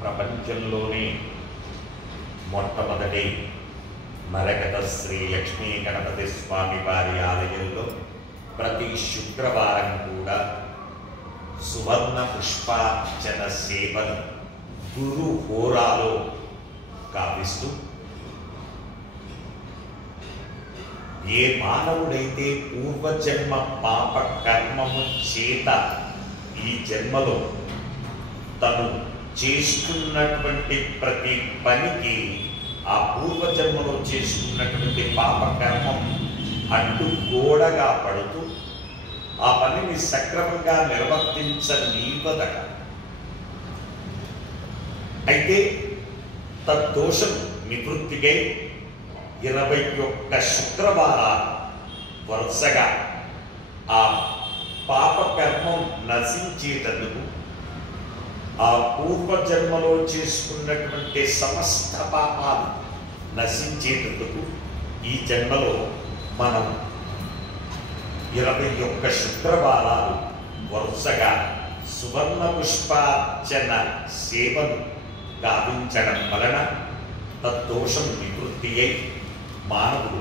ప్రపంచంలోనే మొట్టమొదటి మరకత శ్రీ లక్ష్మీ గణపతి స్వామి వారి ఆలయంలో ప్రతి శుక్రవారం కూడా సువర్ణ పుష్పార్చన సేవను గురు హోరాలో కావిస్తూ ఏ మానవుడైతే పూర్వజన్మ పాప కర్మము చేత ఈ జన్మలో తను చేసుకున్నటువంటి ప్రతి పనికి ఆ పూర్వజన్మలో చేసుకున్నటువంటి పాప కర్మం అడ్డుగోడగా పడుతూ ఆ పనిని సక్రమంగా నిర్వర్తించనీవదట. అయితే తద్దోషం నివృత్తికై 21 శుక్రవారాలు వరుసగా ఆ పాపకర్మం నశించేటందుకు ఆ పూర్వజన్మలో చేసుకున్నటువంటి సమస్త పాపాలు నశించేటందుకు ఈ జన్మలో మనం 21 శుక్రవారాలు వరుసగా సువర్ణ పుష్పార్చన సేవను గావించడం వలన తద్దోషం నివృత్తి అయి మానవుడు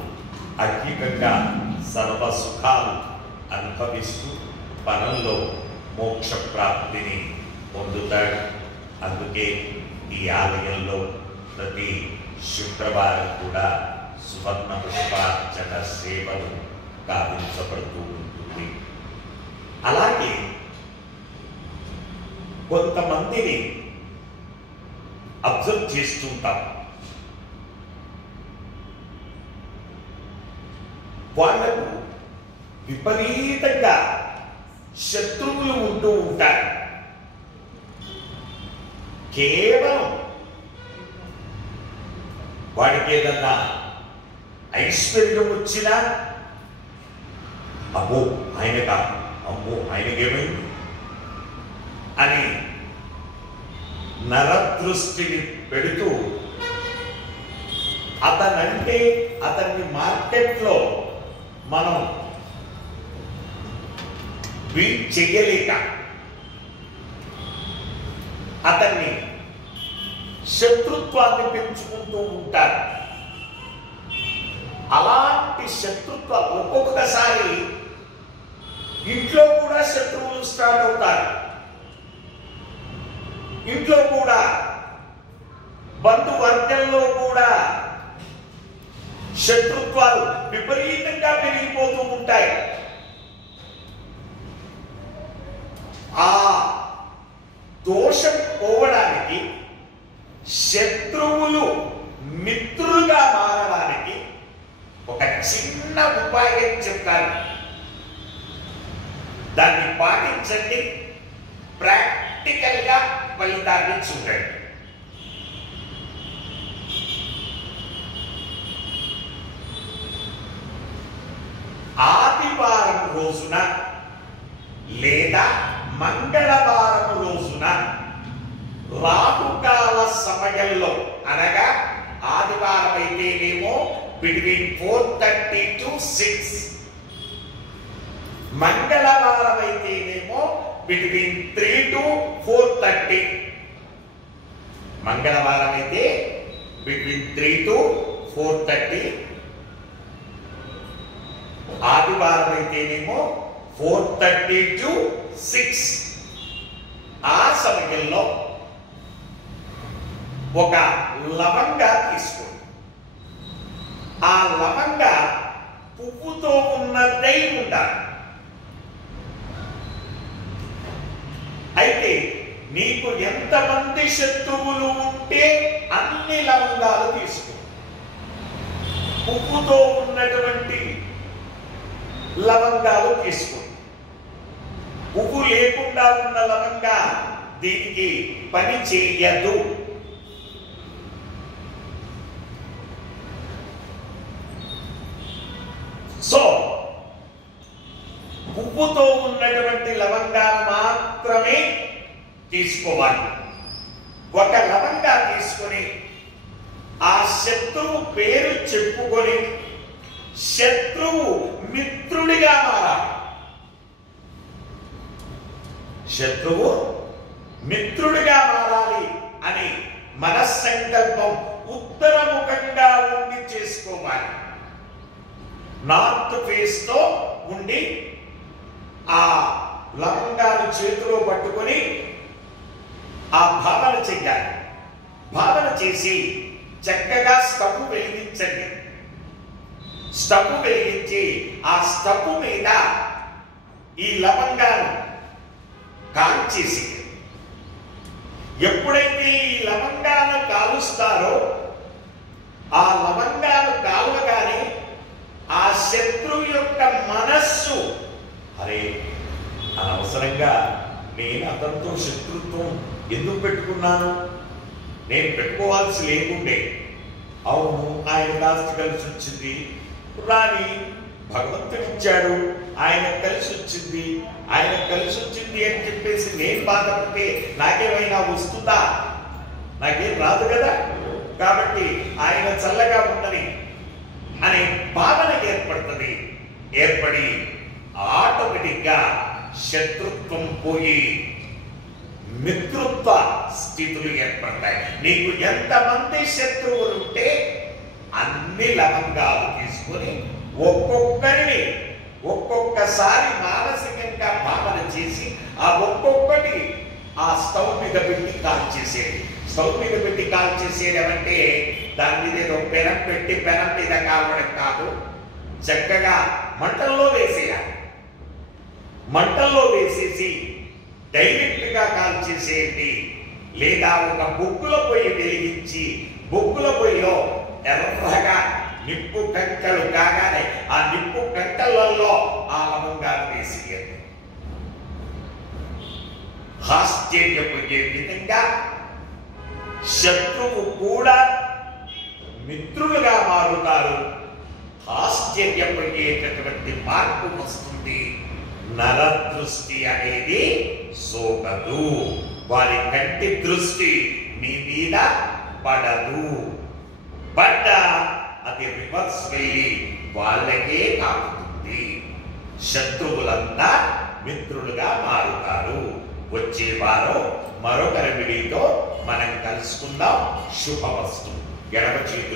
అధికంగా సర్వ సుఖాలు అనుభవిస్తూ పరంలో మోక్ష ప్రాప్తిని పొందుతాడు. అందుకే ఈ ఆలయంలో ప్రతి శుక్రవారం కూడా సువర్ణ పుష్పార్చన సేవలు గావించబడుతూ ఉంటుంది. అలాగే కొంతమందిని అబ్జర్వ్ చేస్తుంటాం. వాళ్లకు విపరీతంగా శత్రువులు ఉంటూ ఉంటారు. కేవలం వాడికి ఏదన్నా ఐశ్వర్యం వచ్చినా అమ్మో ఆయన కాదు, అమ్మో ఆయనకేమైంది అని నరదృష్టిని పెడుతూ అతనంటే అతన్ని మార్కెట్లో మనం బీట్ చెయ్యలేక అతన్ని శత్రుత్వాన్ని పెంచుకుంటూ ఉంటారు. అలాంటి శత్రుత్వాలు ఒక్కొక్కసారి ఇంట్లో కూడా శత్రువులు స్టార్ట్ అవుతారు. ఇంట్లో కూడా బంధువర్గంలో కూడా శత్రుత్వాలు విపరీతంగా పెరిగిపోతూ ఉంటాయి. ఆ దోషం పోవడానికి, శత్రువులు మిత్రులుగా మారడానికి ఒక చిన్న ఉపాయం చెప్తాను. దాన్ని పాటించండి, ప్రాక్టికల్గా ఫలితాన్ని చూడండి. ఆదివారం రోజున లేదా మంగళవారం రోజున రాహుకాల సమయంలో, అనగా ఆదివారం అయితేనేమో బిట్వీన్ 4:30 to 6, మంగళవారం అయితేనేమో బిట్వీన్ 3 to 4:30. మంగళవారం అయితే బిట్వీన్ 3 to 4:30, ఆదివారం అయితేనేమో 4:30 to 6. ఆ సమయంలో ఒక లవంగా తీసుకోండి. ఆ లవంగా పువ్వుతో ఉన్నదై ఉండాలి. అయితే నీకు ఎంతమంది శత్రువులు ఉంటే అన్ని లవంగాలు తీసుకో. పువ్వుతో ఉన్నటువంటి లవంగాలు తీసుకోండి. పువ్వు లేకుండా ఉన్న లవంగా దీనికి పని చేయదు. సో పువ్వుతో ఉన్నటువంటి లవంగాలు మాత్రమే తీసుకోవాలి. ఒక లవంగా తీసుకొని ఆ శత్రువు పేరు చెప్పుకొని శత్రువు మిత్రుడిగా మారాలి. శత్రువు మిత్రుడిగా మారాలి అని మనస్సంకల్పం ఉత్తరముఖంగా ఉండి చేసుకోవాలి. నార్త్ ఫేస్ తో ఉండి ఆ లవంగాలు చేతిలో పట్టుకొని ఆ భావన చెయ్యాలి. భావన చేసి చక్కగా స్టవ్ వెలిగించండి. స్టవ్ వెలిగించి ఆ స్టవ్ మీద ఈ లవంగాలు కాల్చేసి, ఎప్పుడైతే ఈ లవంగాలు కాలుస్తారో ఆ లవంగాలు కాలవగానే ఆ శత్రువు యొక్క మనస్సు, అరే అనవసరంగా నేను అతనితో శత్రుత్వం ఎందుకు పెట్టుకున్నాను, నేను పెట్టుకోవాల్సి లేకుండే, అవును ఆయన కాస్త కలిసి వచ్చింది, రాని భగవంతుడిచ్చాడు, ఆయన కలిసి వచ్చింది, ఆయన కలిసి వచ్చింది అని చెప్పేసి నేను బాధపడితే నాకేమైనా వస్తుందా? నాకేం రాదు కదా. కాబట్టి ఆయన చల్లగా ఉండని అనే భావన ఏర్పడుతుంది. ఏర్పడి ఆటోమేటిక్గా శత్రుత్వం పోయి మిత్రుత్వ స్థితులు ఏర్పడతాయి. నీకు ఎంతమంది శత్రువులు ఉంటే అన్ని లవంగాలు తీసుకొని ఒక్కొక్కరిని ఒక్కొక్కసారి మానసికంగా భావన చేసి ఆ ఒక్కొక్కటి ఆ స్టవ్ మీద పెట్టి కాల్చేసేది. స్టవ్ మీద పెట్టి కాల్చేసేది అంటే దాని మీద ఏదో పెనం పెట్టి పెనం మీద కావడం కాదు, చక్కగా మంటల్లో వేసేయాలి. మంటల్లో వేసేసి డైరెక్ట్ గా కాల్చేసేయండి. లేదా ఒక బొగ్గుల పొయ్యి వెలిగించి బొగ్గుల పొయ్యిలో ఎర్రగా నిప్పు కంకలు కాగానే ఆ నిప్పు కంకలలో ఆ లవంగాలు వేసేయండి. ఆశ్చర్యపోయే విధంగా శత్రువు కూడా మిత్రులుగా మారుతారు. ఆశ్చర్యపోయేటటువంటి మార్పు వస్తుంది. నరదృష్టి అనేది సోకదు, వారి కంటి దృష్టి మీ మీద పడదు. పడ్డ అది రివర్స్ వెళ్ళి వాళ్ళకే తాకుతుంది. శత్రువులంతా మిత్రులుగా మారుతారు. వచ్చే వారం మరొక రెమెడీతో మనం కలుసుకుందాం. శుభమస్తు. ఎడమ చేతులు